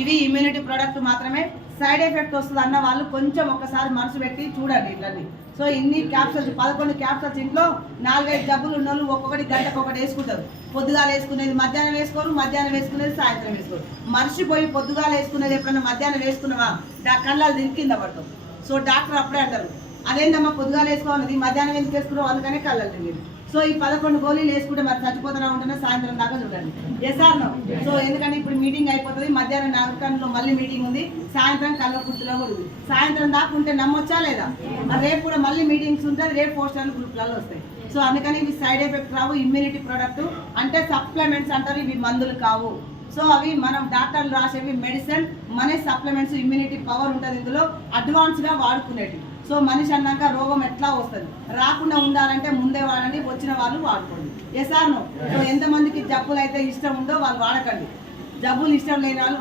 ఇవి immunity product మాత్రమే. Side effect వస్తుంది అన్న వాళ్ళు కొంచెం ఒక్కసారి మనసు పెట్టి చూడండి ఇట్లని. సో ఇన్ని క్యాప్సూల్స్ 11 క్యాప్సూల్స్ ఇంట్లో 4-5 జబ్బులు ఉన్న వాళ్ళు ఒక్కొక్కటి గంటకు ఒకటి వేసుకుంటారు. పొద్దుగాల వేసుకునేది మధ్యాహ్నం వేసుకోరు, మధ్యాహ్నం వేసుకునేది సాయంత్రం వేసుకోరు. మర్చిపోయి పొద్దుగాల వేసుకునేది ఎప్పుడన్నా మధ్యాహ్నం వేసుకున్నావా కళ్ళాలు దిరికింద పడతాం. సో డాక్టర్ అప్పుడే అంటారు, అదేందమ్మా పొద్దుగాల వేసుకోవాలన్నది మధ్యాహ్నం ఎందుకు వేసుకున్నావు, అందుకనే కళ్ళాలు తిరిగింది. సో ఈ 11 గోళీలు వేసుకుంటే మరి చచ్చిపోతున్నా ఉంటున్నా సాయంత్రం దాకా చూడండి. SR no. సో ఎందుకంటే ఇప్పుడు మీటింగ్ అయిపోతుంది, మధ్యాహ్నం నాగరికంలో మళ్ళీ మీటింగ్ ఉంది, సాయంత్రం కల్వకుర్తిలో కూడా ఉంది. సాయంత్రం దాకా ఉంటే నమ్మొచ్చా లేదా? మరి రేపు కూడా మళ్ళీ మీటింగ్స్ ఉంటాయి, రేపు పోస్టర్లు గ్రూప్లలో వస్తాయి. సో అందుకని ఇవి సైడ్ ఎఫెక్ట్ రావు. ఇమ్యూనిటీ ప్రోడక్ట్ అంటే సప్లిమెంట్స్ అంటారు, ఇవి మందులు కావు. సో అవి మనం డాక్టర్లు రాసేవి మెడిసిన్, మన సప్లిమెంట్స్. ఇమ్యూనిటీ పవర్ ఉంటుంది ఇందులో, అడ్వాన్స్గా వాడుకునేవి. సో మనిషి అన్నాక రోగం ఎట్లా వస్తుంది, రాకుండా ఉండాలంటే ముందే వాడండి, వచ్చిన వాళ్ళు వాడుకోండి. SR no. సో ఎంతమందికి జబ్బులు అయితే ఇష్టం ఉందో వాళ్ళు వాడకండి, జబ్బులు ఇష్టం లేని వాళ్ళు